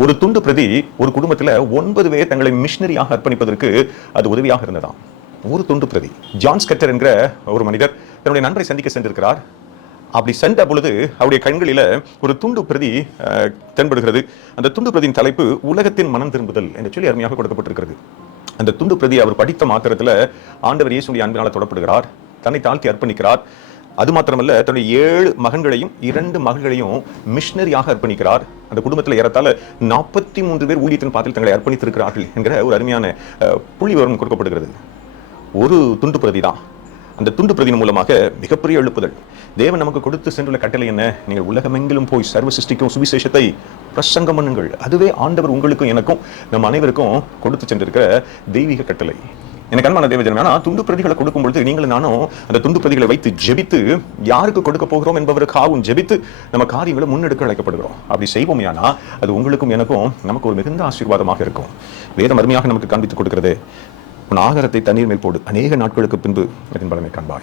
ஒரு துண்டு பிரதி ஒரு குடும்பத்தில் 9 பேர் தங்களை மிஷனரியாக அர்ப்பணிப்பதற்கு அது உதவியாக இருந்ததாம். ஒரு துண்டு பிரதி. ஜான் ஸ்கட்டர் என்கிற ஒரு மனிதர் தன்னுடைய நண்பரை சந்திக்க சென்றிருக்கிறார். அப்படி சென்ற பொழுது அவருடைய கண்களில ஒரு துண்டு பிரதி தென்படுகிறது. அந்த துண்டு பிரதியின் தலைப்பு உலகத்தின் மனம் திரும்புதல் என்று சொல்லி அருமையாக கொடுக்கப்பட்டிருக்கிறது. அந்த துண்டு பிரதி அவர் படித்த மாத்திரத்தில் ஆண்டவர் இயேசுவின் அன்பினால் தொடப்படுகிறார், தன்னை தாழ்த்தி அர்ப்பணிக்கிறார். அது மாத்திரமல்ல, தன்னுடைய 7 மகன்களையும் 2 மகள்களையும் மிஷனரியாக அர்ப்பணிக்கிறார். அந்த குடும்பத்தில் ஏறத்தாழ 43 பேர் ஊழியத்தின் பாதையில் தங்களை அர்ப்பணித்திருக்கிறார்கள் என்கிற ஒரு அருமையான புள்ளி விவரம் கொடுக்கப்படுகிறது. ஒரு துண்டு பிரதி தான். அந்த துண்டு பிரதியின் மூலமாக மிகப்பெரிய எழுப்புதல். தேவன் நமக்கு கொடுத்து சென்றுள்ள கட்டளை என்ன? நீங்கள் உலகமெங்கிலும் போய் சர்வ சிருஷ்டிக்கும் சுவிசேஷத்தை பிரசங்கம் பண்ணுங்கள். அதுவே ஆண்டவர் உங்களுக்கும் எனக்கும் நம் அனைவருக்கும் கொடுத்து சென்றிருக்கிற தெய்வீக கட்டளை. எனக்கு அன்பான தேவஜனமே, ஆனால் துண்டு பிரதிகளை கொடுக்கும் பொழுது நீங்களும் நானும் அந்த துண்டு பிரதிகளை வைத்து ஜெபித்து யாருக்கு கொடுக்க போகிறோம் என்பதற்காகவும் ஜெபித்து நம்ம காரியங்களை முன்னெடுக்க அழைக்கப்படுகிறோம். அப்படி செய்வோமே ஆனால் அது உங்களுக்கும் எனக்கும் நமக்கு ஒரு மிகுந்த ஆசீர்வாதமாக இருக்கும். வேதம் அருமையாக நமக்கு காண்பித்துக் கொடுக்கிறது. உன் ஆகாரத்தை தண்ணீர் மேல் போடு, அநேக நாட்களுக்கு பின்பு அதன் பலனை காண்பாய்.